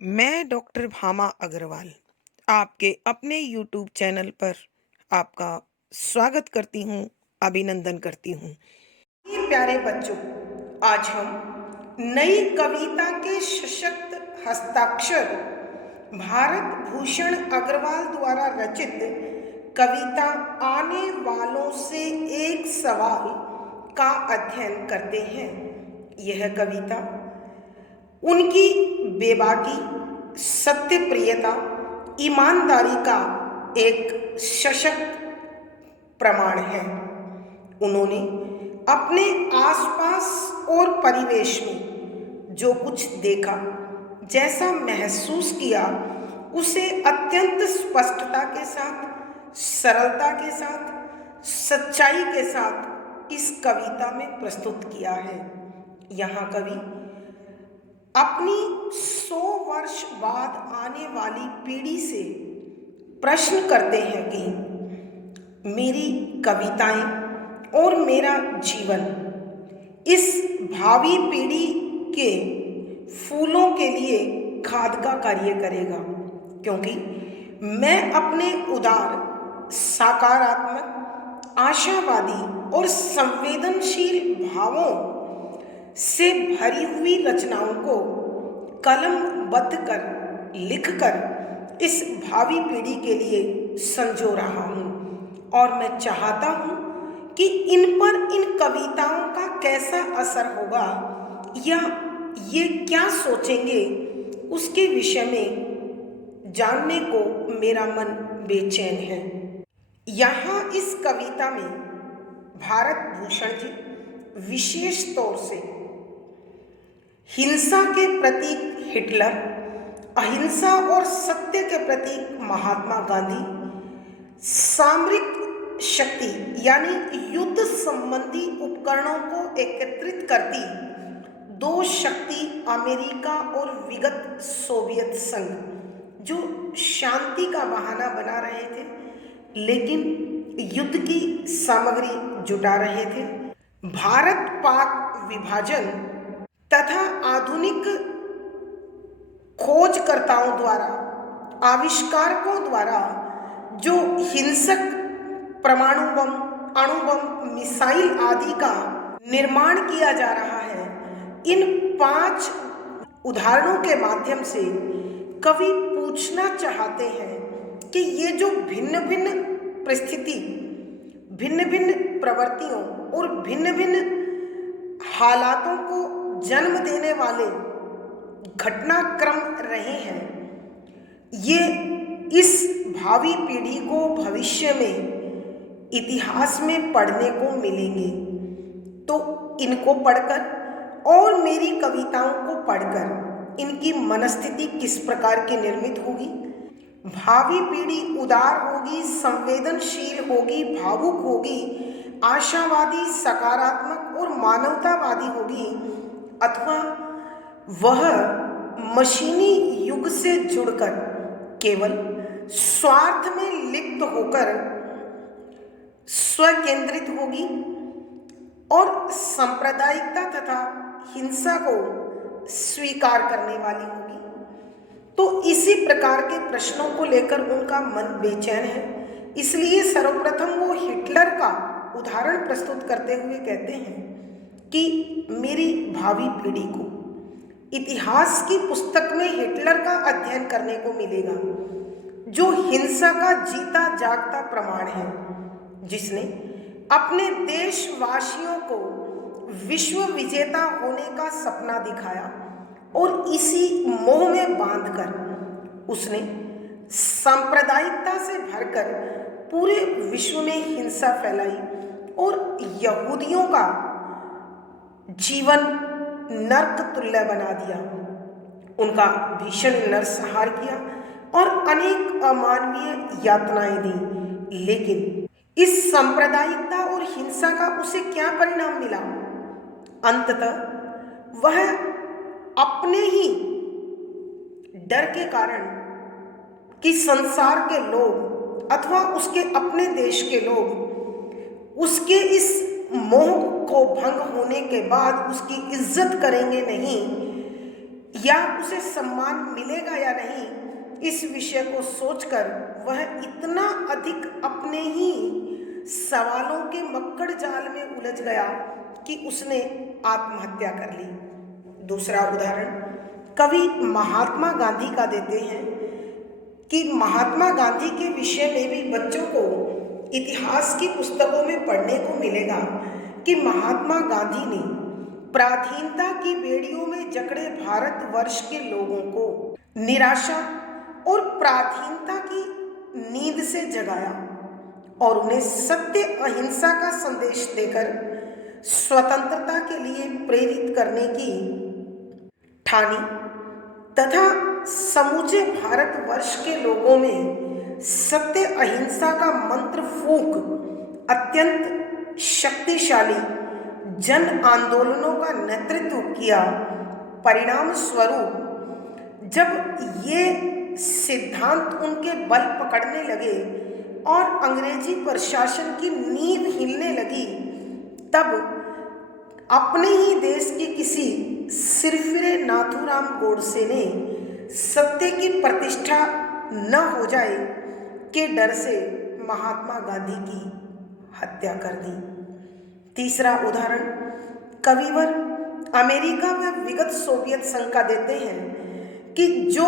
मैं डॉक्टर भामा अग्रवाल आपके अपने यूट्यूब चैनल पर आपका स्वागत करती हूँ, अभिनंदन करती हूँ। ये प्यारे बच्चों, आज हम नई कविता के सशक्त हस्ताक्षर भारत भूषण अग्रवाल द्वारा रचित कविता आने वालों से एक सवाल का अध्ययन करते हैं। यह कविता उनकी बेबाकी, सत्यप्रियता, ईमानदारी का एक सशक्त प्रमाण है। उन्होंने अपने आसपास और परिवेश में जो कुछ देखा, जैसा महसूस किया, उसे अत्यंत स्पष्टता के साथ, सरलता के साथ, सच्चाई के साथ इस कविता में प्रस्तुत किया है। यहाँ कवि अपनी 100 वर्ष बाद आने वाली पीढ़ी से प्रश्न करते हैं कि मेरी कविताएं और मेरा जीवन इस भावी पीढ़ी के फूलों के लिए खाद का कार्य करेगा, क्योंकि मैं अपने उदार, सकारात्मक, आशावादी और संवेदनशील भावों से भरी हुई रचनाओं को कलमबद्ध कर लिखकर इस भावी पीढ़ी के लिए संजो रहा हूँ। और मैं चाहता हूँ कि इन पर इन कविताओं का कैसा असर होगा या ये क्या सोचेंगे, उसके विषय में जानने को मेरा मन बेचैन है। यहाँ इस कविता में भारत भूषण जी विशेष तौर से हिंसा के प्रतीक हिटलर, अहिंसा और सत्य के प्रतीक महात्मा गांधी, सामरिक शक्ति यानी युद्ध संबंधी उपकरणों को एकत्रित करती दो शक्ति अमेरिका और विगत सोवियत संघ, जो शांति का बहाना बना रहे थे लेकिन युद्ध की सामग्री जुटा रहे थे। भारत पाक विभाजन तथा आधुनिक खोजकर्ताओं द्वारा, आविष्कारकों द्वारा जो हिंसक परमाणु बम, अणु बम, मिसाइल आदि का निर्माण किया जा रहा है, इन 5 उदाहरणों के माध्यम से कवि पूछना चाहते हैं कि ये जो भिन्न भिन्न परिस्थिति, भिन्न भिन्न प्रवृत्तियों और भिन्न भिन्न हालातों को जन्म देने वाले घटनाक्रम रहे हैं, ये इस भावी पीढ़ी को भविष्य में इतिहास में पढ़ने को मिलेंगे। तो इनको पढ़कर और मेरी कविताओं को पढ़कर इनकी मनस्थिति किस प्रकार की निर्मित होगी, भावी पीढ़ी उदार होगी, संवेदनशील होगी, भावुक होगी, आशावादी, सकारात्मक और मानवतावादी होगी, अथवा वह मशीनी युग से जुड़कर केवल स्वार्थ में लिप्त होकर स्वकेंद्रित होगी और सांप्रदायिकता तथा हिंसा को स्वीकार करने वाली होगी। तो इसी प्रकार के प्रश्नों को लेकर उनका मन बेचैन है। इसलिए सर्वप्रथम वो हिटलर का उदाहरण प्रस्तुत करते हुए कहते हैं कि मेरी भावी पीढ़ी को इतिहास की पुस्तक में हिटलर का अध्ययन करने को मिलेगा, जो हिंसा का जीता जागता प्रमाण है, जिसने अपने देशवासियों को विश्व विजेता होने का सपना दिखाया और इसी मोह में बांधकर उसने सांप्रदायिकता से भरकर पूरे विश्व में हिंसा फैलाई और यहूदियों का जीवन नर्क तुल्य बना दिया, उनका भीषण नरसंहार किया और अनेक अमानवीय यातनाएं दी। लेकिन इस सांप्रदायिकता और हिंसा का उसे क्या परिणाम मिला? अंततः वह अपने ही डर के कारण कि संसार के लोग अथवा उसके अपने देश के लोग उसके इस मोह को भंग होने के बाद उसकी इज्जत करेंगे नहीं, या उसे सम्मान मिलेगा या नहीं, इस विषय को सोचकर वह इतना अधिक अपने ही सवालों के मक्कड़ जाल में उलझ गया कि उसने आत्महत्या कर ली। दूसरा उदाहरण कवि महात्मा गांधी का देते हैं कि महात्मा गांधी के विषय में भी बच्चों को इतिहास की पुस्तकों में पढ़ने को मिलेगा कि महात्मा गांधी ने पराधीनता की बेड़ियों में जकड़े भारतवर्ष के लोगों को निराशा और पराधीनता की नींद से जगाया और उन्हें सत्य अहिंसा का संदेश देकर स्वतंत्रता के लिए प्रेरित करने की ठानी तथा समूचे भारतवर्ष के लोगों में सत्य अहिंसा का मंत्र फूंक अत्यंत शक्तिशाली जन आंदोलनों का नेतृत्व किया। परिणाम स्वरूप जब ये सिद्धांत उनके बल पकड़ने लगे और अंग्रेजी प्रशासन की नींव हिलने लगी, तब अपने ही देश के किसी सिरफिरे नाथूराम गोडसे ने सत्य की प्रतिष्ठा न हो जाए के डर से महात्मा गांधी की हत्या कर दी। तीसरा उदाहरण कविवर अमेरिका व विगत सोवियत संघ का देते हैं कि जो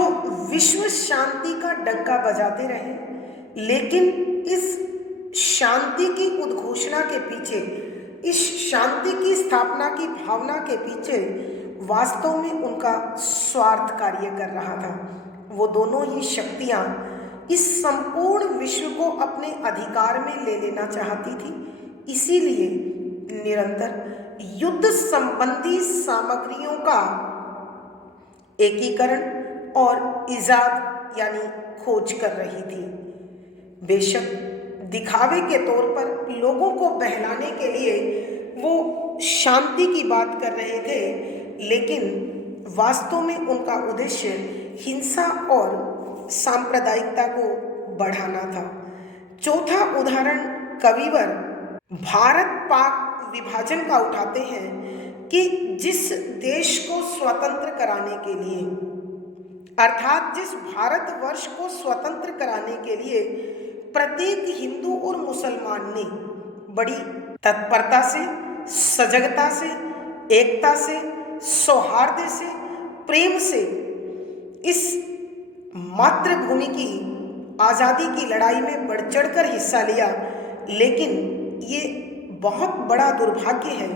विश्व शांति का डंका बजाते रहे, लेकिन इस शांति की उद्घोषणा के पीछे, इस शांति की स्थापना की भावना के पीछे वास्तव में उनका स्वार्थ कार्य कर रहा था। वो दोनों ही शक्तियां इस संपूर्ण विश्व को अपने अधिकार में ले लेना चाहती थी। इसीलिए निरंतर युद्ध संबंधी सामग्रियों का एकीकरण और इजाद यानी खोज कर रही थी। बेशक दिखावे के तौर पर लोगों को बहलाने के लिए वो शांति की बात कर रहे थे, लेकिन वास्तव में उनका उद्देश्य हिंसा और सांप्रदायिकता को बढ़ाना था। चौथा उदाहरण कविवर भारत पाक विभाजन का उठाते हैं कि जिस देश को स्वतंत्र कराने के लिए, अर्थात जिस भारतवर्ष को स्वतंत्र कराने के लिए प्रत्येक हिंदू और मुसलमान ने बड़ी तत्परता से, सजगता से, एकता से, सौहार्द से, प्रेम से इस मातृभूमि की आज़ादी की लड़ाई में बढ़ चढ़कर हिस्सा लिया, लेकिन ये बहुत बड़ा दुर्भाग्य है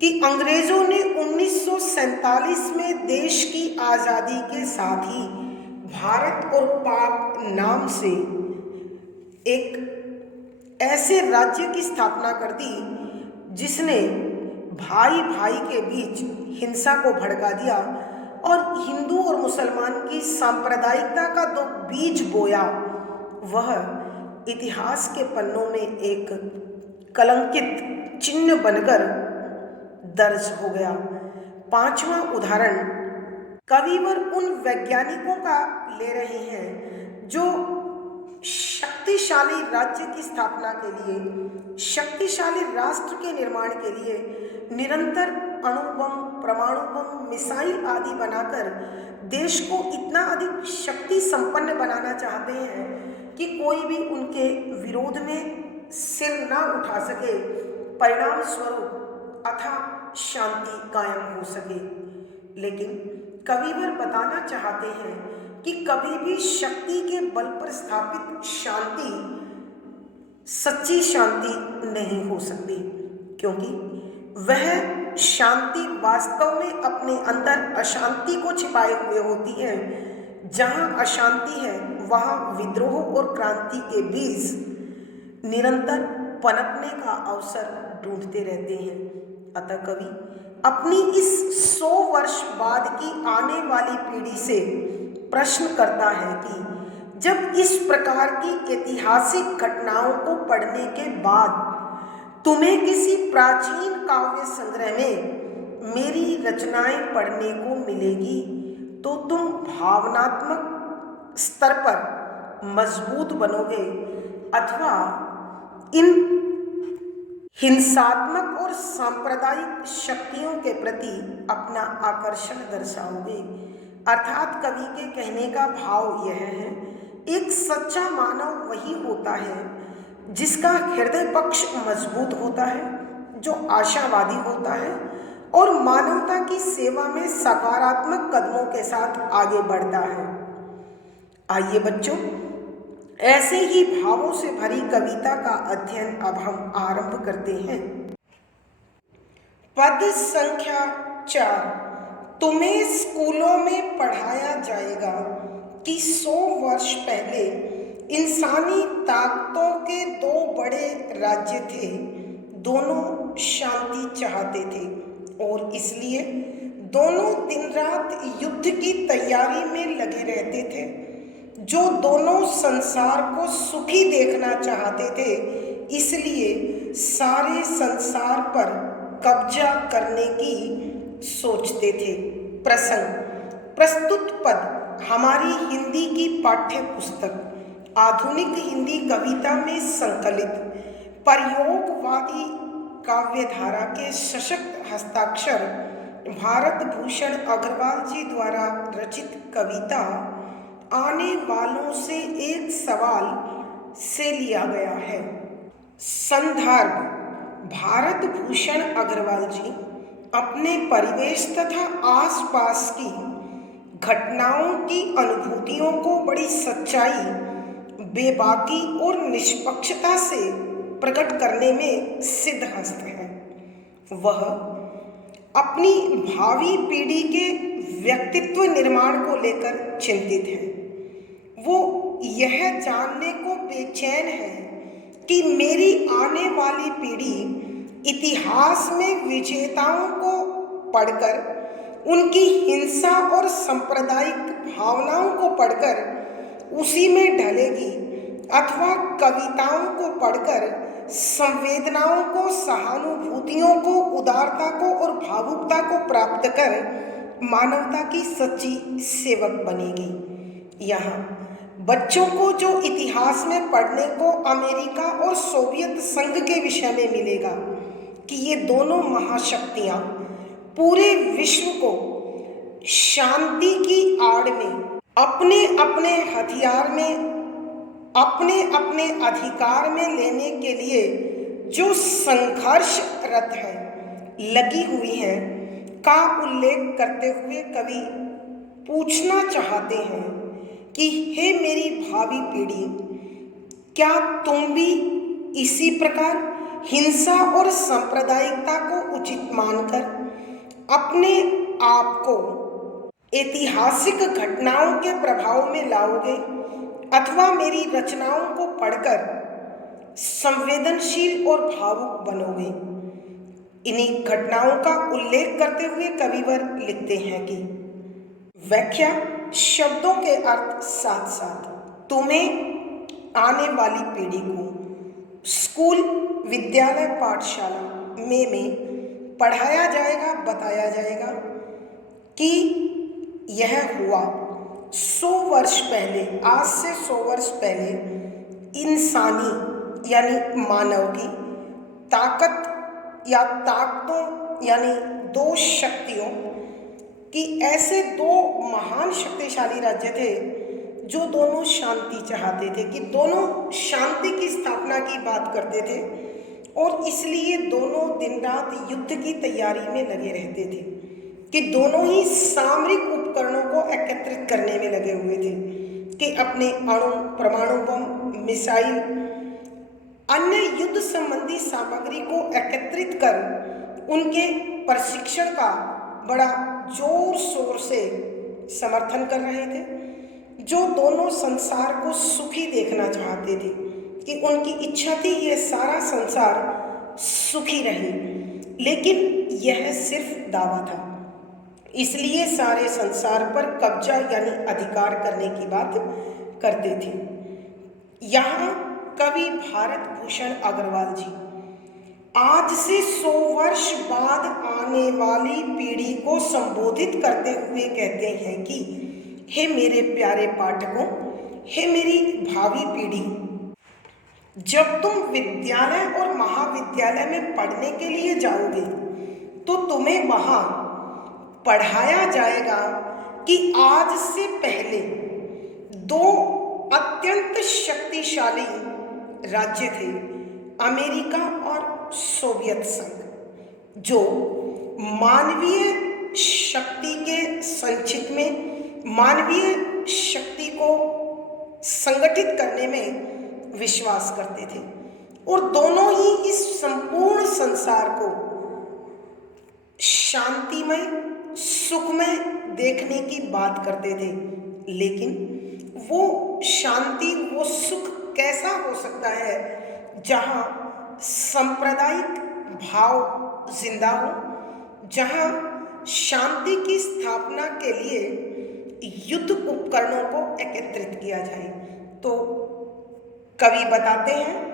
कि अंग्रेजों ने 1947 में देश की आज़ादी के साथ ही भारत और पाक नाम से एक ऐसे राज्य की स्थापना कर दी जिसने भाई भाई के बीच हिंसा को भड़का दिया और हिंदू और मुसलमान की सांप्रदायिकता का जो बीज बोया, वह इतिहास के पन्नों में एक कलंकित चिन्ह बनकर दर्ज हो गया। पांचवा उदाहरण कविवर उन वैज्ञानिकों का ले रहे हैं जो शक्तिशाली राज्य की स्थापना के लिए, शक्तिशाली राष्ट्र के निर्माण के लिए निरंतर अणुबम, परमाणु बम, मिसाइल आदि बनाकर देश को इतना अधिक शक्ति संपन्न बनाना चाहते हैं कि कोई भी उनके विरोध में सिर ना उठा सके, परिणाम स्वरूप अथाह शांति कायम हो सके। लेकिन कविवर बताना चाहते हैं कि कभी भी शक्ति के बल पर स्थापित शांति सच्ची शांति नहीं हो सकती, क्योंकि वह शांति वास्तव में अपने अंदर अशांति को छिपाए हुए होती है। जहाँ अशांति है वहाँ विद्रोह और क्रांति के बीज निरंतर पनपने का अवसर ढूंढते रहते हैं। अतः कवि अपनी इस 100 वर्ष बाद की आने वाली पीढ़ी से प्रश्न करता है कि जब इस प्रकार की ऐतिहासिक घटनाओं को पढ़ने के बाद तुम्हें किसी प्राचीन काव्य संग्रह में मेरी रचनाएं पढ़ने को मिलेगी, तो तुम भावनात्मक स्तर पर मजबूत बनोगे अथवा इन हिंसात्मक और सांप्रदायिक शक्तियों के प्रति अपना आकर्षण दर्शाओगे। अर्थात कवि के कहने का भाव यह है, एक सच्चा मानव वही होता है जिसका हृदय पक्ष मजबूत होता है, जो आशावादी होता है और मानवता की सेवा में सकारात्मक कदमों के साथ आगे बढ़ता है। आइए बच्चों, ऐसे ही भावों से भरी कविता का अध्ययन अब हम आरंभ करते हैं। पद संख्या 4। तुम्हें स्कूलों में पढ़ाया जाएगा कि 100 वर्ष पहले इंसानी ताकतों के दो बड़े राज्य थे। दोनों शांति चाहते थे और इसलिए दोनों दिन रात युद्ध की तैयारी में लगे रहते थे। जो दोनों संसार को सुखी देखना चाहते थे, इसलिए सारे संसार पर कब्जा करने की सोचते थे। प्रसंग। प्रस्तुत पद हमारी हिंदी की पाठ्य पुस्तक आधुनिक हिंदी कविता में संकलित प्रयोगवादी काव्यधारा के सशक्त हस्ताक्षर भारत भूषण अग्रवाल जी द्वारा रचित कविता आने वालों से एक सवाल से लिया गया है। संदर्भ। भारत भूषण अग्रवाल जी अपने परिवेश तथा आसपास की घटनाओं की अनुभूतियों को बड़ी सच्चाई, बेबाकी और निष्पक्षता से प्रकट करने में सिद्धहस्त हैं। वह अपनी भावी पीढ़ी के व्यक्तित्व निर्माण को लेकर चिंतित हैं। वो यह जानने को बेचैन है कि मेरी आने वाली पीढ़ी इतिहास में विजेताओं को पढ़कर, उनकी हिंसा और सांप्रदायिक भावनाओं को पढ़कर उसी में ढलेगी अथवा कविताओं को पढ़कर संवेदनाओं को, सहानुभूतियों को, उदारता को और भावुकता को प्राप्त कर मानवता की सच्ची सेवक बनेगी। यहाँ बच्चों को जो इतिहास में पढ़ने को अमेरिका और सोवियत संघ के विषय में मिलेगा कि ये दोनों महाशक्तियाँ पूरे विश्व को शांति की आड़ में अपने अपने हथियार में, अपने अपने अधिकार में लेने के लिए जो संघर्षरत है, लगी हुई है, का उल्लेख करते हुए कवि पूछना चाहते हैं कि हे मेरी भावी पीढ़ी, क्या तुम भी इसी प्रकार हिंसा और सांप्रदायिकता को उचित मानकर अपने आप को ऐतिहासिक घटनाओं के प्रभाव में लाओगे अथवा मेरी रचनाओं को पढ़कर संवेदनशील और भावुक बनोगे? इन्हीं घटनाओं का उल्लेख करते हुए कविवर लिखते हैं कि व्याख्या, शब्दों के अर्थ साथ साथ तुम्हें आने वाली पीढ़ी को स्कूल, विद्यालय, पाठशाला में पढ़ाया जाएगा, बताया जाएगा कि यह हुआ 100 वर्ष पहले, आज से 100 वर्ष पहले इंसानी यानी मानव की ताकत या ताकतों यानी दो शक्तियों कि ऐसे दो महान शक्तिशाली राज्य थे जो दोनों शांति चाहते थे, कि दोनों शांति की स्थापना की बात करते थे और इसलिए दोनों दिन रात युद्ध की तैयारी में लगे रहते थे, कि दोनों ही सामरिक उपकरणों को एकत्रित करने में लगे हुए थे कि अपने अणु, परमाणु बम, मिसाइल, अन्य युद्ध संबंधी सामग्री को एकत्रित कर उनके प्रशिक्षण का बड़ा जोर शोर से समर्थन कर रहे थे। जो दोनों संसार को सुखी देखना चाहते थे, कि उनकी इच्छा थी यह सारा संसार सुखी रहे, लेकिन यह सिर्फ दावा था, इसलिए सारे संसार पर कब्जा यानी अधिकार करने की बात करते थे। यहाँ कवि भारत भूषण अग्रवाल जी आज से 100 वर्ष बाद आने वाली पीढ़ी को संबोधित करते हुए कहते हैं कि हे मेरे प्यारे पाठकों, हे मेरी भावी पीढ़ी, जब तुम विद्यालय और महाविद्यालय में पढ़ने के लिए जाओगे तो तुम्हें वहाँ पढ़ाया जाएगा कि आज से पहले दो अत्यंत शक्तिशाली राज्य थे, अमेरिका और सोवियत संघ, जो मानवीय शक्ति के संचित में मानवीय शक्ति को संगठित करने में विश्वास करते थे और दोनों ही इस संपूर्ण संसार को शांतिमय, सुखमय देखने की बात करते थे। लेकिन वो शांति, वो सुख कैसा हो सकता है जहाँ सांप्रदायिक भाव जिंदा हो, जहाँ शांति की स्थापना के लिए युद्ध उपकरणों को एकत्रित किया जाए। तो कवि बताते हैं,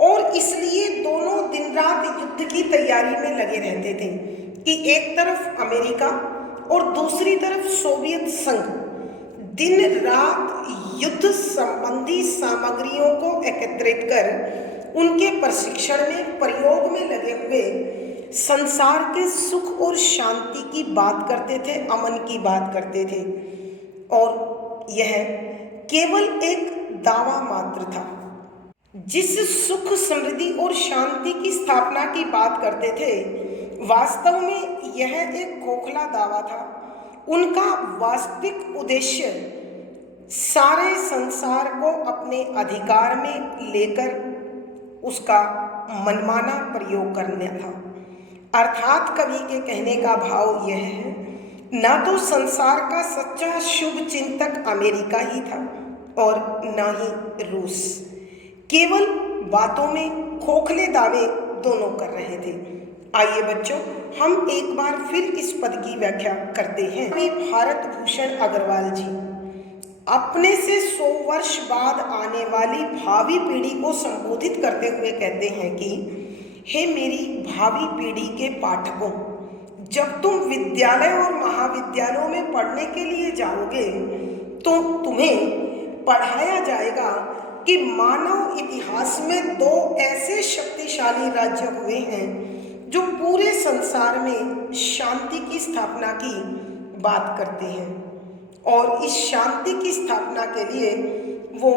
और इसलिए दोनों दिन रात युद्ध की तैयारी में लगे रहते थे कि एक तरफ अमेरिका और दूसरी तरफ सोवियत संघ दिन रात युद्ध संबंधी सामग्रियों को एकत्रित कर उनके प्रशिक्षण में, प्रयोग में लगे हुए संसार के सुख और शांति की बात करते थे, अमन की बात करते थे। और यह केवल एक दावा मात्र था। जिस सुख, समृद्धि और शांति की स्थापना की बात करते थे, वास्तव में यह एक खोखला दावा था। उनका वास्तविक उद्देश्य सारे संसार को अपने अधिकार में लेकर उसका मनमाना प्रयोग करना था। अर्थात कवि के कहने का भाव यह है, न तो संसार का सच्चा शुभ चिंतक अमेरिका ही था और न ही रूस, केवल बातों में खोखले दावे दोनों कर रहे थे। आइए बच्चों, हम एक बार फिर इस पद की व्याख्या करते हैं। भारत भूषण अग्रवाल जी अपने से 100 वर्ष बाद आने वाली भावी पीढ़ी को संबोधित करते हुए कहते हैं कि हे मेरी भावी पीढ़ी के पाठकों, जब तुम विद्यालय और महाविद्यालयों में पढ़ने के लिए जाओगे तो तुम्हें पढ़ाया जाएगा कि मानव इतिहास में दो ऐसे शक्तिशाली राज्य हुए हैं जो पूरे संसार में शांति की स्थापना की बात करते हैं, और इस शांति की स्थापना के लिए वो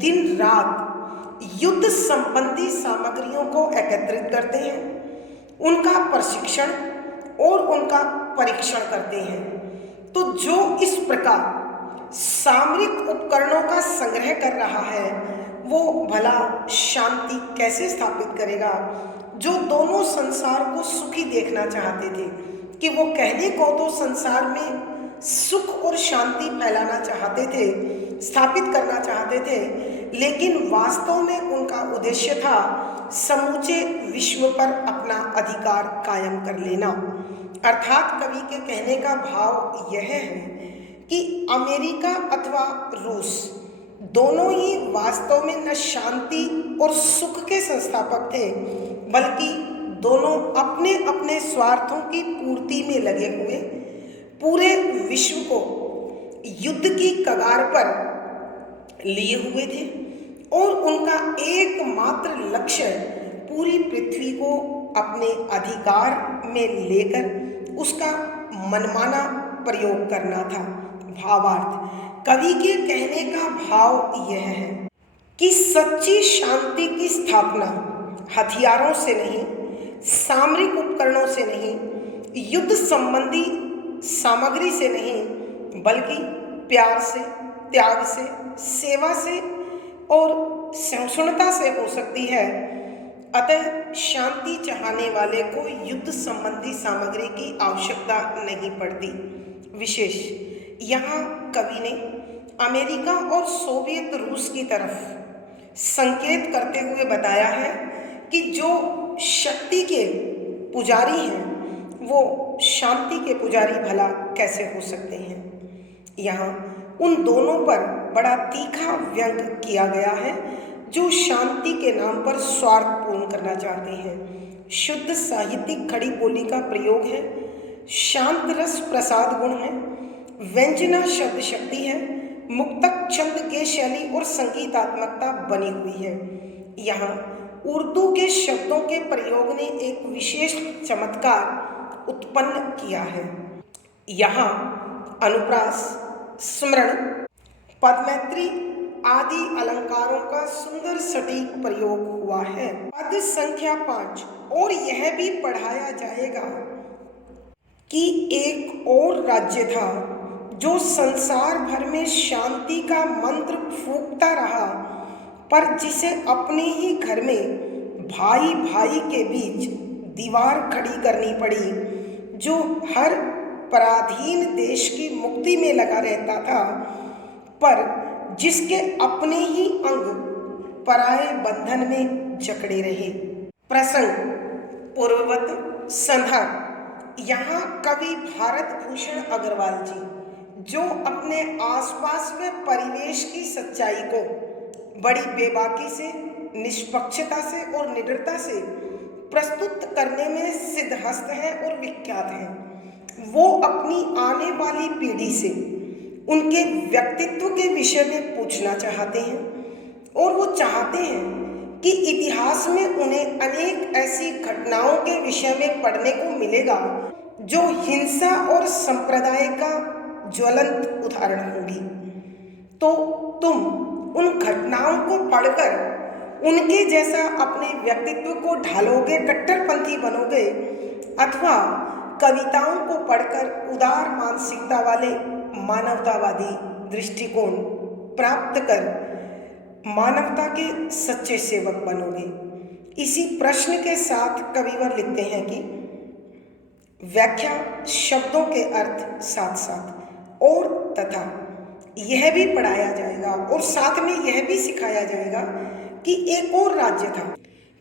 दिन रात युद्ध संबंधी सामग्रियों को एकत्रित करते हैं, उनका प्रशिक्षण और उनका परीक्षण करते हैं। तो जो इस प्रकार सामरिक उपकरणों का संग्रह कर रहा है, वो भला शांति कैसे स्थापित करेगा? जो दोनों संसार को सुखी देखना चाहते थे, कि वो कहने को तो संसार में सुख और शांति फैलाना चाहते थे, स्थापित करना चाहते थे, लेकिन वास्तव में उनका उद्देश्य था समूचे विश्व पर अपना अधिकार कायम कर लेना। अर्थात कवि के कहने का भाव यह है कि अमेरिका अथवा रूस दोनों ही वास्तव में न शांति और सुख के संस्थापक थे, बल्कि दोनों अपने अपने स्वार्थों की पूर्ति में लगे हुए पूरे विश्व को युद्ध की कगार पर लिए हुए थे, और उनका एकमात्र लक्ष्य पूरी पृथ्वी को अपने अधिकार में लेकर उसका मनमाना प्रयोग करना था। भावार्थ कवि के कहने का भाव यह है कि सच्ची शांति की स्थापना हथियारों से नहीं, सामरिक उपकरणों से नहीं, युद्ध संबंधी सामग्री से नहीं, बल्कि प्यार से, त्याग से, सेवा से और सहिष्णुता से हो सकती है। अतः शांति चाहने वाले को युद्ध संबंधी सामग्री की आवश्यकता नहीं पड़ती। विशेष यहाँ कवि ने अमेरिका और सोवियत रूस की तरफ संकेत करते हुए बताया है कि जो शक्ति के पुजारी हैं वो शांति के पुजारी भला कैसे हो सकते हैं। यहाँ उन दोनों पर बड़ा तीखा व्यंग किया गया है जो शांति के नाम पर स्वार्थ पूर्ण करना चाहते हैं। शुद्ध साहित्यिक खड़ी बोली का प्रयोग है, शांत रस प्रसाद गुण है, व्यंजना शब्द शक्ति है, मुक्तक छंद के शैली और संगीतात्मकता बनी हुई है। यहाँ उर्दू के शब्दों के प्रयोग ने एक विशेष चमत्कार उत्पन्न किया है। यहाँ अनुप्रास, स्मरण, पदमैत्री आदि अलंकारों का सुंदर सटीक प्रयोग हुआ है। पद संख्या 5। और यह भी पढ़ाया जाएगा कि एक और राज्य था जो संसार भर में शांति का मंत्र फूंकता रहा, पर जिसे अपने ही घर में भाई भाई के बीच दीवार खड़ी करनी पड़ी, जो हर पराधीन देश की मुक्ति में लगा रहता था, पर जिसके अपने ही अंग पराये बंधन में जकड़े रहे। प्रसंग पूर्ववत संध्या। यहाँ कवि भारत भूषण अग्रवाल जी, जो अपने आसपास व परिवेश की सच्चाई को बड़ी बेबाकी से, निष्पक्षता से और निडरता से प्रस्तुत करने में सिद्धहस्त हैं और विख्यात हैं, वो अपनी आने वाली पीढ़ी से उनके व्यक्तित्व के विषय में पूछना चाहते हैं, और वो चाहते हैं कि इतिहास में उन्हें अनेक ऐसी घटनाओं के विषय में पढ़ने को मिलेगा जो हिंसा और संप्रदाय का ज्वलंत उदाहरण होगी। तो तुम उन घटनाओं को पढ़कर उनके जैसा अपने व्यक्तित्व को ढालोगे, कट्टरपंथी बनोगे, अथवा कविताओं को पढ़कर उदार मानसिकता वाले मानवतावादी दृष्टिकोण प्राप्त कर मानवता के सच्चे सेवक बनोगे। इसी प्रश्न के साथ कविवर लिखते हैं कि व्याख्या शब्दों के अर्थ साथ साथ और तथा यह भी पढ़ाया जाएगा और साथ में यह भी सिखाया जाएगा कि एक और राज्य था,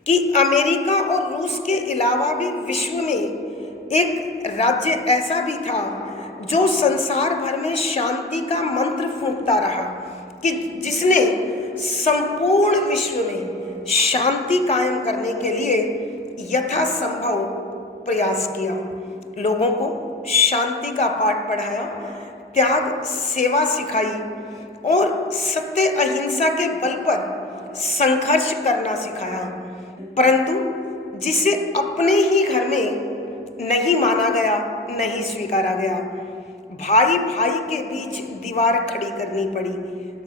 कि अमेरिका और रूस के अलावा भी विश्व में एक राज्य ऐसा भी था जो संसार भर में शांति का मंत्र फूंकता रहा, कि जिसने संपूर्ण विश्व में शांति कायम करने के लिए यथासंभव प्रयास किया, लोगों को शांति का पाठ पढ़ाया, त्याग सेवा सिखाई और सत्य अहिंसा के बल पर संघर्ष करना सिखाया, परंतु जिसे अपने ही घर में नहीं माना गया, नहीं स्वीकारा गया। भाई भाई के बीच दीवार खड़ी करनी पड़ी,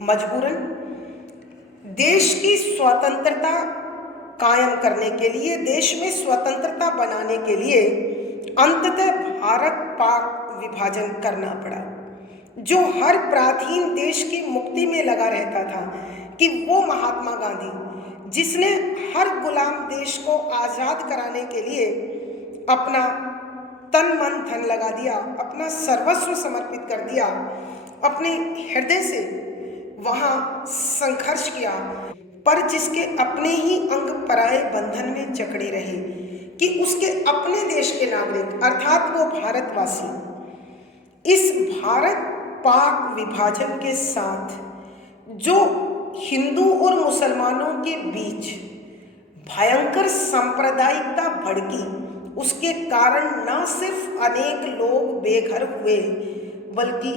मजबूरन देश की स्वतंत्रता कायम करने के लिए, देश में स्वतंत्रता बनाने के लिए अंततः भारत पाक विभाजन करना पड़ा, जो हर पराधीन देश की मुक्ति में लगा रहता था, कि वो महात्मा गांधी जिसने हर गुलाम देश को आज़ाद कराने के लिए अपना तन मन धन लगा दिया, अपना सर्वस्व समर्पित कर दिया, अपने हृदय से वहाँ संघर्ष किया, पर जिसके अपने ही अंग पराये बंधन में जकड़े रहे, कि उसके अपने देश के नागरिक अर्थात वो भारतवासी इस भारत पाक विभाजन के साथ जो हिंदू और मुसलमानों के बीच भयंकर सांप्रदायिकता भड़की, उसके कारण न सिर्फ अनेक लोग बेघर हुए, बल्कि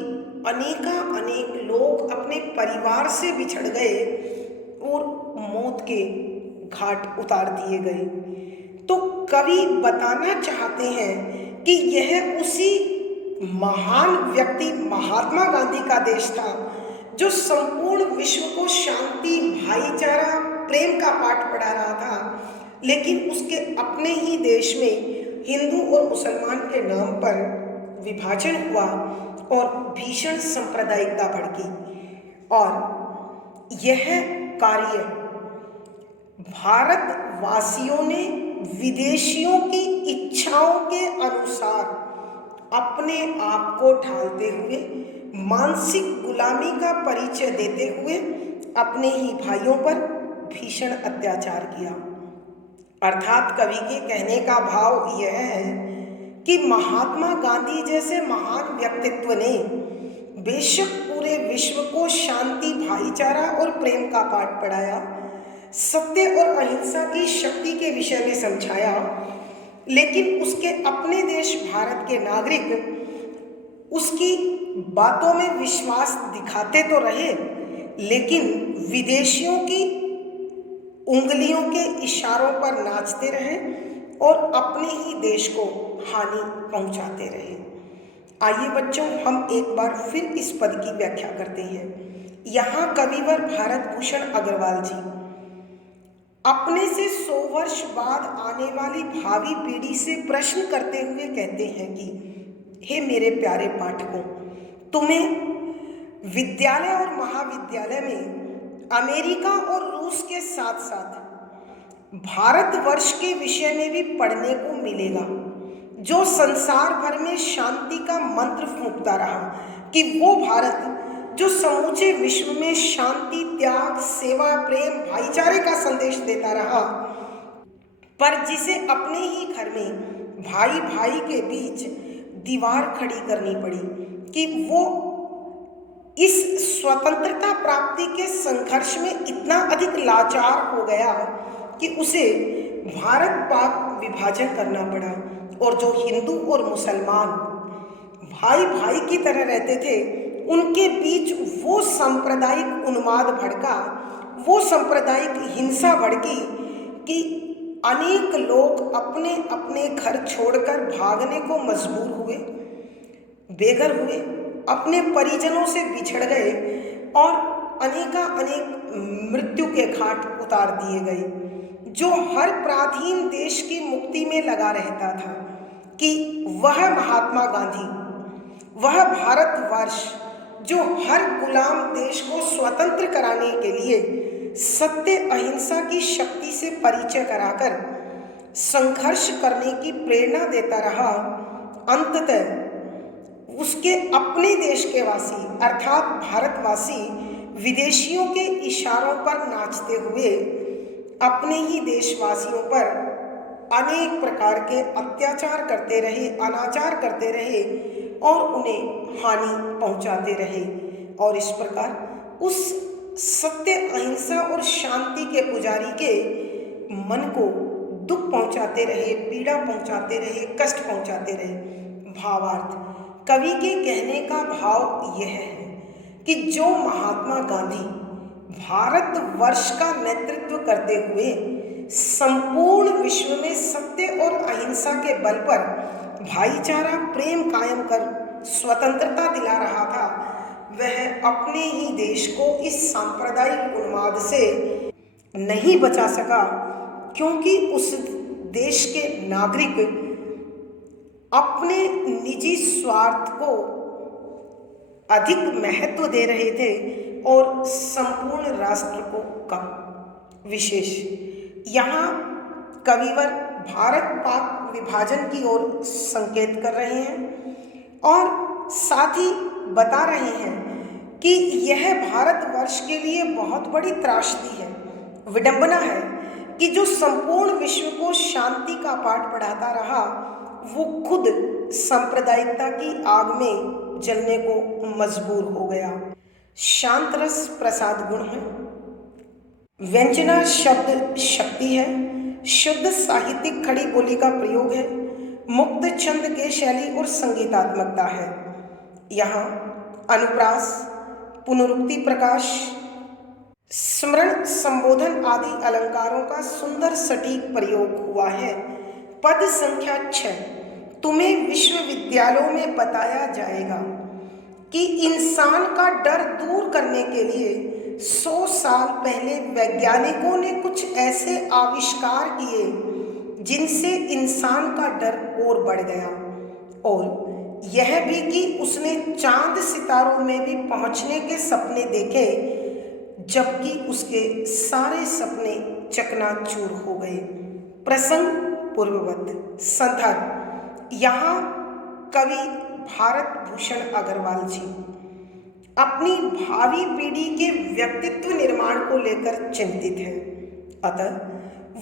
अनेक लोग अपने परिवार से बिछड़ गए और मौत के घाट उतार दिए गए। तो कवि बताना चाहते हैं कि यह उसी महान व्यक्ति महात्मा गांधी का देश था, जो संपूर्ण विश्व को शांति, भाईचारा, प्रेम का पाठ पढ़ा रहा था, लेकिन उसके अपने ही देश में हिंदू और मुसलमान के नाम पर विभाजन हुआ और भीषण सांप्रदायिकता भड़की। और यह कार्य भारतवासियों ने विदेशियों की इच्छाओं के अनुसार अपने आप को ढालते हुए, मानसिक गुलामी का परिचय देते हुए अपने ही भाइयों पर भीषण अत्याचार किया। अर्थात कवि के कहने का भाव यह है कि महात्मा गांधी जैसे महान व्यक्तित्व ने बेशक पूरे विश्व को शांति, भाईचारा और प्रेम का पाठ पढ़ाया, सत्य और अहिंसा की शक्ति के विषय में समझाया, लेकिन उसके अपने देश भारत के नागरिक उसकी बातों में विश्वास दिखाते तो रहे, लेकिन विदेशियों की उंगलियों के इशारों पर नाचते रहे और अपने ही देश को हानि पहुंचाते रहे। आइए बच्चों, हम एक बार फिर इस पद की व्याख्या करते हैं। यहाँ कविवर भारत भूषण अग्रवाल जी अपने से 100 वर्ष बाद आने वाली भावी पीढ़ी से प्रश्न करते हुए कहते हैं कि हे मेरे प्यारे पाठकों, तुम्हें विद्यालय और महाविद्यालय में अमेरिका और रूस के साथ साथ भारतवर्ष के विषय में भी पढ़ने को मिलेगा, जो संसार भर में शांति का मंत्र फूंकता रहा कि वो भारत जो समूचे विश्व में शांति, त्याग, सेवा, प्रेम, भाईचारे का संदेश देता रहा, पर जिसे अपने ही घर में भाई भाई के बीच दीवार खड़ी करनी पड़ी कि वो इस स्वतंत्रता प्राप्ति के संघर्ष में इतना अधिक लाचार हो गया कि उसे भारत पाक विभाजन करना पड़ा, और जो हिंदू और मुसलमान भाई भाई की तरह रहते थे, उनके बीच वो सांप्रदायिक उन्माद भड़का, वो सांप्रदायिक हिंसा भड़की कि अनेक लोग अपने अपने घर छोड़कर भागने को मजबूर हुए, बेघर हुए, अपने परिजनों से बिछड़ गए और अनेक मृत्यु के घाट उतार दिए गए। जो हर पराधीन देश की मुक्ति में लगा रहता था कि वह महात्मा गांधी, वह भारतवर्ष जो हर गुलाम देश को स्वतंत्र कराने के लिए सत्य अहिंसा की शक्ति से परिचय कराकर संघर्ष करने की प्रेरणा देता रहा, अंततः उसके अपने देश के वासी अर्थात भारतवासी विदेशियों के इशारों पर नाचते हुए अपने ही देशवासियों पर अनेक प्रकार के अत्याचार करते रहे, अनाचार करते रहे और उन्हें हानि पहुंचाते रहे, और इस प्रकार उस सत्य, अहिंसा और शांति के पुजारी के मन को दुख पहुंचाते रहे, पीड़ा पहुंचाते रहे, कष्ट पहुंचाते रहे। भावार्थ, कवि के कहने का भाव यह है कि जो महात्मा गांधी भारतवर्ष का नेतृत्व करते हुए संपूर्ण विश्व में सत्य और अहिंसा के बल पर भाईचारा, प्रेम कायम कर स्वतंत्रता दिला रहा था, वह अपने ही देश को इस सांप्रदायिक उन्माद से नहीं बचा सका, क्योंकि उस देश के नागरिक अपने निजी स्वार्थ को अधिक महत्व दे रहे थे और संपूर्ण राष्ट्र को कम। विशेष यहाँ कविवर भारत पाक विभाजन की ओर संकेत कर रहे हैं और साथ ही बता रहे हैं कि यह भारतवर्ष के लिए बहुत बड़ी त्रासदी है, विडंबना है कि जो संपूर्ण विश्व को शांति का पाठ पढ़ाता रहा, वो खुद सांप्रदायिकता की आग में जलने को मजबूर हो गया। शांत रस प्रसाद गुण है, व्यंजना शब्द शक्ति है, शुद्ध साहित्यिक खड़ी बोली का प्रयोग है, मुक्त छंद के शैली और संगीतात्मकता है। यहाँ अनुप्रास, पुनरुक्ति प्रकाश, स्मरण, संबोधन आदि अलंकारों का सुंदर सटीक प्रयोग हुआ है। पद संख्या 6, तुम्हें विश्वविद्यालयों में बताया जाएगा कि इंसान का डर दूर करने के लिए 100 साल पहले वैज्ञानिकों ने कुछ ऐसे आविष्कार किए जिनसे इंसान का डर और बढ़ गया, और यह भी कि उसने चांद सितारों में भी पहुंचने के सपने देखे, जबकि उसके सारे सपने चकनाचूर हो गए। प्रसंग पूर्ववत। संदर्भ, यहाँ कवि भारत भूषण अग्रवाल जी अपनी भावी पीढ़ी के व्यक्तित्व निर्माण को लेकर चिंतित हैं, अतः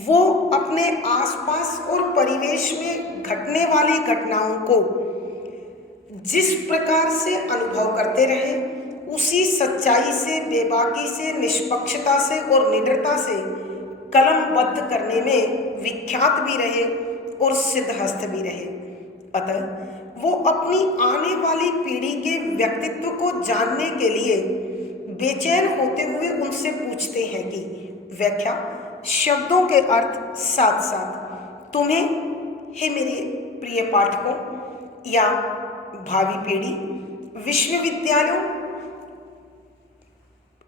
वो अपने आसपास और परिवेश में घटने वाली घटनाओं को जिस प्रकार से अनुभव करते रहे, उसी सच्चाई से, बेबाकी से, निष्पक्षता से और निडरता से कलमबद्ध करने में विख्यात भी रहे और सिद्धहस्त भी रहे। अतः वो अपनी आने वाली पीढ़ी के व्यक्तित्व को जानने के लिए बेचैन होते हुए उनसे पूछते हैं कि व्याख्या, शब्दों के अर्थ, साथ साथ तुम्हें, हे मेरे प्रिय पाठकों, या भावी पीढ़ी विश्वविद्यालयों,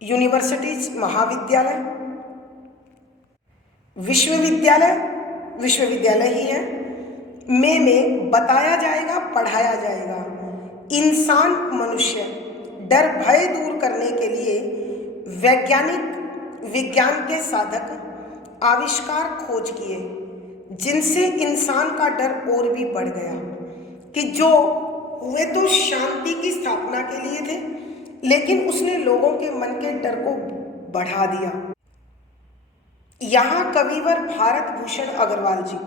यूनिवर्सिटीज, महाविद्यालय, विश्वविद्यालय विश्वविद्यालय ही है में बताया जाएगा, पढ़ाया जाएगा। इंसान मनुष्य डर भय दूर करने के लिए विज्ञान के साधक आविष्कार खोज किए, जिनसे इंसान का डर और भी बढ़ गया कि जो हुए तो शांति की स्थापना के लिए थे, लेकिन उसने लोगों के मन के डर को बढ़ा दिया। यहाँ कविवर भारत भूषण अग्रवाल जी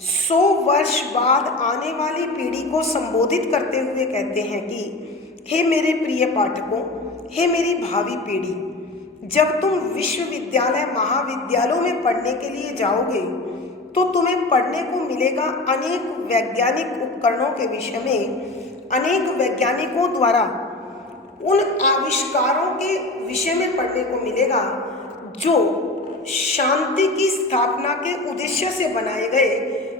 100 वर्ष बाद आने वाली पीढ़ी को संबोधित करते हुए कहते हैं कि हे मेरे प्रिय पाठकों, हे मेरी भावी पीढ़ी, जब तुम विश्वविद्यालय, महाविद्यालयों में पढ़ने के लिए जाओगे तो तुम्हें पढ़ने को मिलेगा अनेक वैज्ञानिक उपकरणों के विषय में, अनेक वैज्ञानिकों द्वारा उन आविष्कारों के विषय में पढ़ने को मिलेगा जो शांति की स्थापना के उद्देश्य से बनाए गए,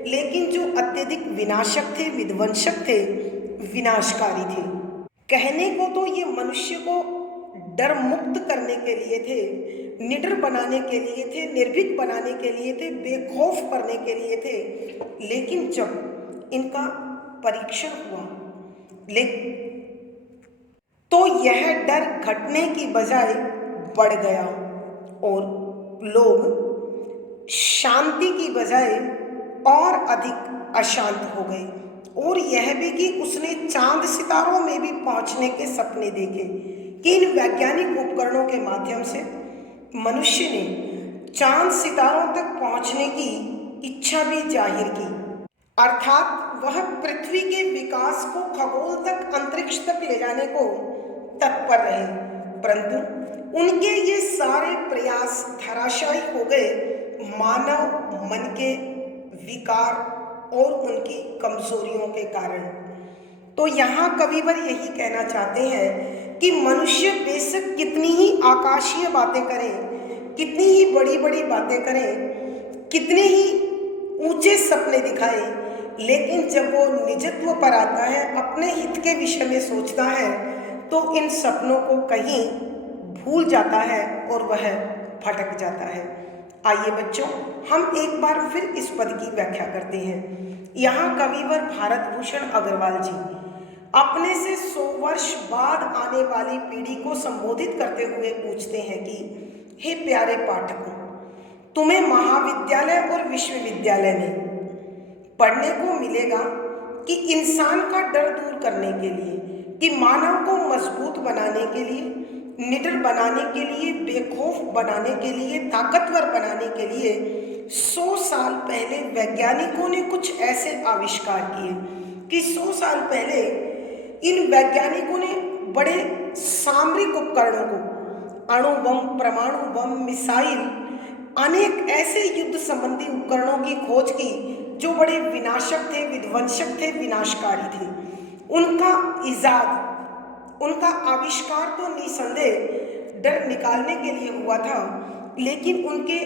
लेकिन जो अत्यधिक विनाशक थे, विध्वंसक थे, विनाशकारी थे। कहने को तो ये मनुष्य को डर मुक्त करने के लिए थे, निडर बनाने के लिए थे, निर्भीक बनाने के लिए थे, बेखौफ करने के लिए थे, लेकिन जब इनका परीक्षण हुआ तो यह डर घटने की बजाय बढ़ गया और लोग शांति की बजाय और अधिक अशांत हो गए। और यह भी कि उसने चांद सितारों में भी पहुंचने के सपने देखे कि इन वैज्ञानिक उपकरणों के माध्यम से मनुष्य ने चांद सितारों तक पहुंचने की इच्छा भी जाहिर की, अर्थात वह पृथ्वी के विकास को खगोल तक, अंतरिक्ष तक ले जाने को तत्पर रहे, परंतु उनके ये सारे प्रयास धराशायी हो गए मानव मन के विकार और उनकी कमजोरियों के कारण। तो यहाँ कविवर यही कहना चाहते हैं कि मनुष्य बेशक कितनी ही आकाशीय बातें करे, कितनी ही बड़ी बड़ी बातें करे, कितने ही ऊंचे सपने दिखाए, लेकिन जब वो निजत्व पर आता है, अपने हित के विषय में सोचता है, तो इन सपनों को कहीं भूल जाता है और वह भटक जाता है। आइए बच्चों, हम एक बार फिर इस पद की व्याख्या करते हैं। यहाँ कविवर भारत भूषण अग्रवाल जी अपने से 100 वर्ष बाद आने वाली पीढ़ी को संबोधित करते हुए पूछते हैं कि हे प्यारे पाठकों, तुम्हें महाविद्यालय और विश्वविद्यालय में पढ़ने को मिलेगा कि इंसान का डर दूर करने के लिए, कि मानव को मजबूत बनाने के लिए, निडर बनाने के लिए, बेखौफ बनाने के लिए, ताकतवर बनाने के लिए 100 साल पहले वैज्ञानिकों ने कुछ ऐसे आविष्कार किए कि 100 साल पहले इन वैज्ञानिकों ने बड़े सामरिक उपकरणों को, अणु बम, परमाणु बम, मिसाइल, अनेक ऐसे युद्ध संबंधी उपकरणों की खोज की जो बड़े विनाशक थे, विध्वंसक थे, विनाशकारी थे। उनका इजाद, उनका आविष्कार तो निसंदेह डर निकालने के लिए हुआ था, लेकिन उनके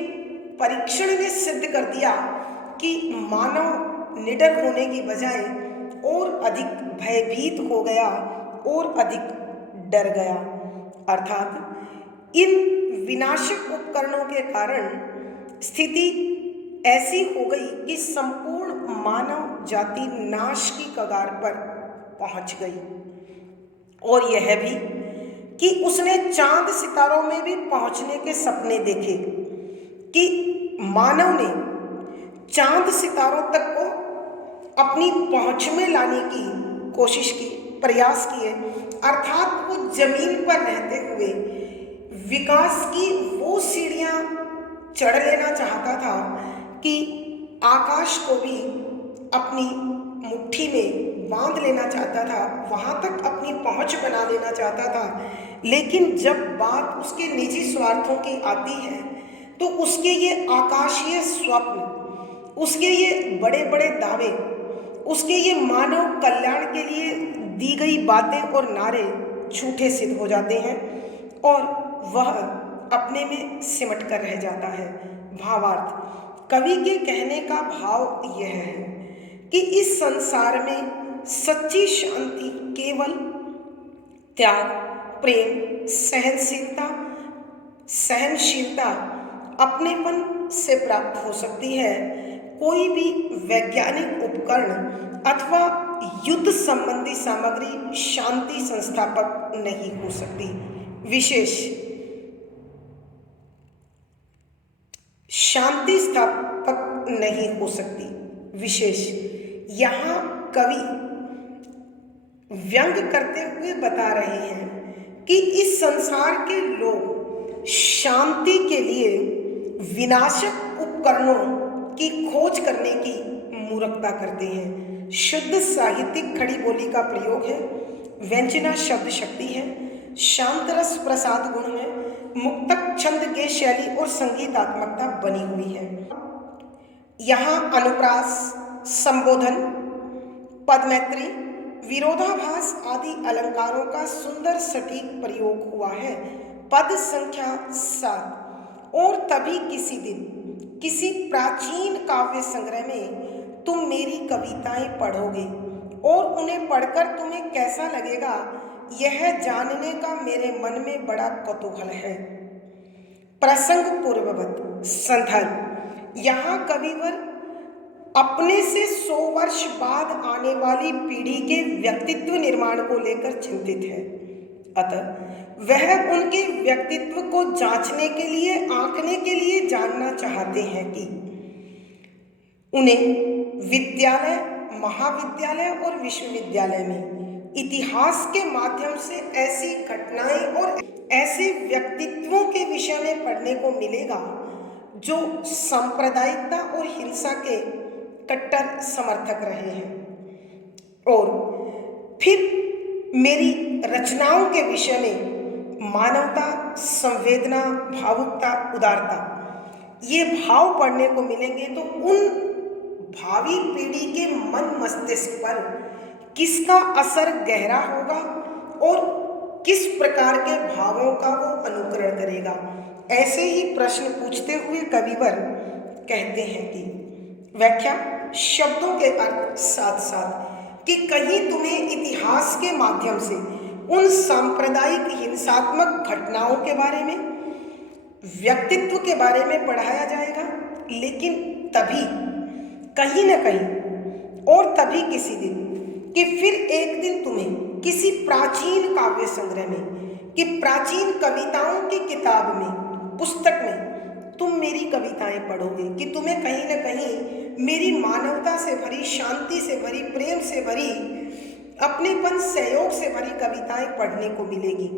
परीक्षण ने सिद्ध कर दिया कि मानव निडर होने की बजाय और अधिक भयभीत हो गया और अधिक डर गया। अर्थात इन विनाशक उपकरणों के कारण स्थिति ऐसी हो गई कि संपूर्ण मानव जाति नाश की कगार पर पहुंच गई। और यह भी कि उसने चांद सितारों में भी पहुंचने के सपने देखे कि मानव ने चांद सितारों तक को अपनी पहुंच में लाने की कोशिश की, प्रयास किए, अर्थात वो जमीन पर रहते हुए विकास की वो सीढ़ियां चढ़ लेना चाहता था कि आकाश को भी अपनी मुट्ठी में बांध लेना चाहता था, वहां तक अपनी पहुंच बना लेना चाहता था। लेकिन जब बात उसके निजी स्वार्थों की आती है तो उसके ये आकाशीय स्वप्न, उसके ये बड़े बड़े दावे, उसके ये मानव कल्याण के लिए दी गई बातें और नारे झूठे सिद्ध हो जाते हैं और वह अपने में सिमट कर रह जाता है। भावार्थ, कवि के कहने का भाव यह है कि इस संसार में सच्ची शांति केवल त्याग, प्रेम, सहनशीलता, अपनेपन से प्राप्त हो सकती है। कोई भी वैज्ञानिक उपकरण अथवा युद्ध संबंधी सामग्री शांति संस्थापक नहीं हो सकती। विशेष शांति स्थापक नहीं हो सकती। विशेष यहाँ कवि व्यंग करते हुए बता रहे हैं कि इस संसार के लोग शांति के लिए विनाशक उपकरणों की खोज करने की मूर्खता करते हैं। शुद्ध साहित्यिक खड़ी बोली का प्रयोग है, व्यंजना शब्द शक्ति है, शांत रस प्रसाद गुण है, मुक्तक छंद के शैली और संगीतात्मकता बनी हुई है। यहाँ अनुप्रास, संबोधन, पदमैत्री, विरोधाभास आदि अलंकारों का सुंदर सटीक प्रयोग हुआ है। पद संख्या 7। और तभी किसी दिन किसी प्राचीन काव्य संग्रह में तुम मेरी कविताएं पढ़ोगे और उन्हें पढ़कर तुम्हें कैसा लगेगा, यह जानने का मेरे मन में बड़ा कौतूहल है। प्रसंग पूर्ववत संदर्भ। यहाँ कविवर अपने से 100 वर्ष बाद आने वाली पीढ़ी के व्यक्तित्व निर्माण को लेकर चिंतित है। अतः वह उनके व्यक्तित्व को जांचने के लिए, आंकने के लिए जानना चाहते हैं कि उन्हें विद्यालय, महाविद्यालय और विश्वविद्यालय में इतिहास के माध्यम से ऐसी घटनाएं और ऐसे व्यक्तित्वों के विषय में पढ़ने को मिलेगा जो सांप्रदायिकता और हिंसा के कट्टर समर्थक रहे हैं। और फिर मेरी रचनाओं के विषय में मानवता, संवेदना, भावुकता, उदारता, ये भाव पढ़ने को मिलेंगे। तो उन भावी पीढ़ी के मन मस्तिष्क पर किसका असर गहरा होगा और किस प्रकार के भावों का वो अनुकरण करेगा। ऐसे ही प्रश्न पूछते हुए कविवर कहते हैं कि व्याख्या, शब्दों के अर्थ साथ साथ कि कहीं तुम्हें इतिहास के माध्यम से उन सांप्रदायिक हिंसात्मक घटनाओं के बारे में, व्यक्तित्व के बारे में पढ़ाया जाएगा, लेकिन तभी कहीं न कहीं और तभी किसी दिन कि फिर एक दिन तुम्हें किसी प्राचीन काव्य संग्रह में, कि प्राचीन कविताओं की किताब में, पुस्तक में तुम मेरी कविताएं पढ़ोगे, कि तुम्हें कहीं न कहीं मेरी मानवता से भरी, शांति से भरी, प्रेम से भरी, अपनेपन, सहयोग से भरी कविताएं पढ़ने को मिलेगी।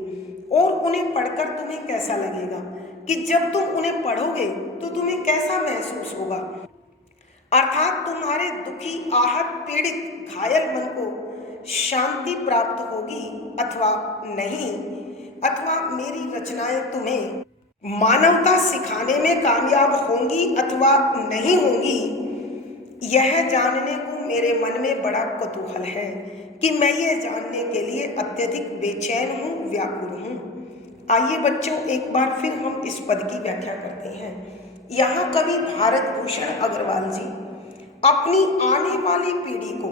और उन्हें पढ़कर तुम्हें कैसा लगेगा, कि जब तुम उन्हें पढ़ोगे तो तुम्हें कैसा महसूस होगा। अर्थात तुम्हारे दुखी, आहत, पीड़ित, घायल मन को शांति प्राप्त होगी अथवा नहीं, अथवा मेरी रचनाएं तुम्हें मानवता सिखाने में कामयाब होंगी अथवा नहीं होंगी, यह जानने को मेरे मन में बड़ा कौतूहल है, कि मैं ये जानने के लिए अत्यधिक बेचैन हूँ, व्याकुल हूँ। आइए बच्चों, एक बार फिर हम इस पद की व्याख्या करते हैं। यहाँ कवि भारत भूषण अग्रवाल जी अपनी आने वाली पीढ़ी को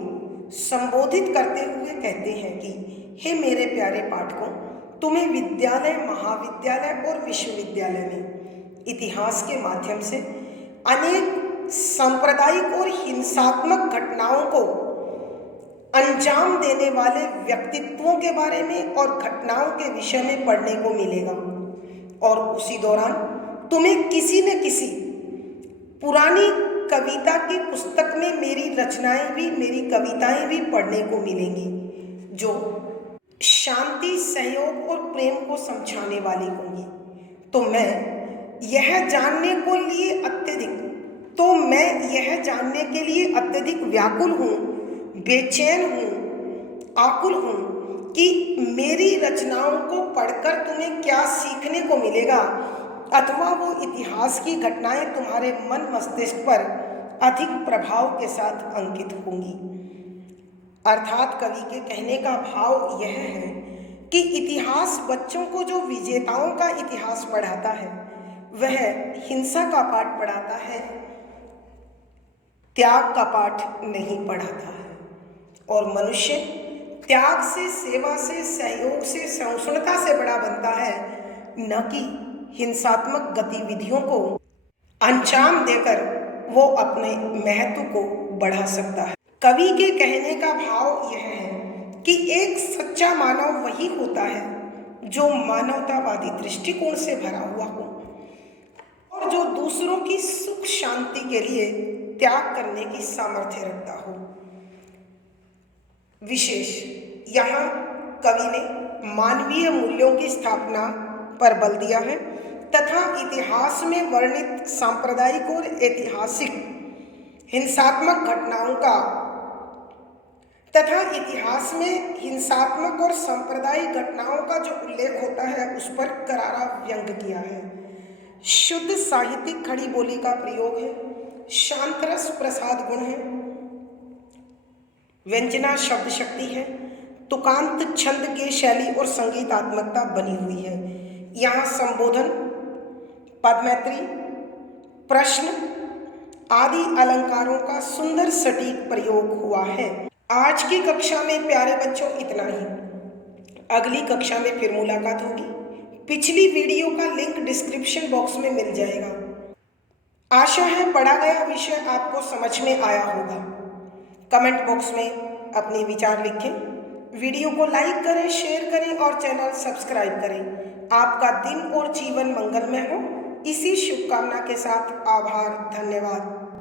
संबोधित करते हुए कहते हैं कि हे मेरे प्यारे पाठकों, तुम्हें विद्यालय, महाविद्यालय और विश्वविद्यालय में इतिहास के माध्यम से अनेक सांप्रदायिक और हिंसात्मक घटनाओं को अंजाम देने वाले व्यक्तित्वों के बारे में और घटनाओं के विषय में पढ़ने को मिलेगा। और उसी दौरान तुम्हें किसी न किसी पुरानी कविता की पुस्तक में मेरी रचनाएं भी, मेरी कविताएं भी पढ़ने को मिलेंगी, जो शांति, सहयोग और प्रेम को समझाने वाली होंगी। तो मैं यह जानने के लिए अत्यधिक व्याकुल हूँ, बेचैन हूँ, आकुल हूँ कि मेरी रचनाओं को पढ़कर तुम्हें क्या सीखने को मिलेगा, अथवा वो इतिहास की घटनाएं तुम्हारे मन मस्तिष्क पर अधिक प्रभाव के साथ अंकित होंगी। अर्थात कवि के कहने का भाव यह है कि इतिहास बच्चों को जो विजेताओं का इतिहास पढ़ाता है, वह हिंसा का पाठ पढ़ाता है, त्याग का पाठ नहीं पढ़ाता है। और मनुष्य त्याग से, सेवा से, सहयोग से, सहिष्णुता से बड़ा बनता है, न कि हिंसात्मक गतिविधियों को अंजाम देकर वो अपने महत्व को बढ़ा सकता है। कवि के कहने का भाव यह है कि एक सच्चा मानव वही होता है जो मानवतावादी दृष्टिकोण से भरा हुआ हो और जो दूसरों की सुख शांति के लिए त्याग करने की सामर्थ्य रखता हो। विशेष यहाँ कवि ने मानवीय मूल्यों की स्थापना पर बल दिया है तथा इतिहास में वर्णित सांप्रदायिक और ऐतिहासिक हिंसात्मक घटनाओं का और सांप्रदायिक घटनाओं का जो उल्लेख होता है उस पर करारा व्यंग किया है। शुद्ध साहित्यिक खड़ी बोली का प्रयोग है, शांत रस प्रसाद गुण है, व्यंजना शब्द शक्ति है, तुकांत छंद के शैली और संगीतात्मकता बनी हुई है। यहाँ संबोधन, पदमैत्री, प्रश्न आदि अलंकारों का सुंदर सटीक प्रयोग हुआ है। आज की कक्षा में प्यारे बच्चों इतना ही। अगली कक्षा में फिर मुलाकात होगी। पिछली वीडियो का लिंक डिस्क्रिप्शन बॉक्स में मिल जाएगा। आशा है पढ़ा गया विषय आपको समझ में आया होगा। कमेंट बॉक्स में अपने विचार लिखें, वीडियो को लाइक करें, शेयर करें और चैनल सब्सक्राइब करें। आपका दिन और जीवन मंगलमय हो, इसी शुभकामना के साथ आभार, धन्यवाद।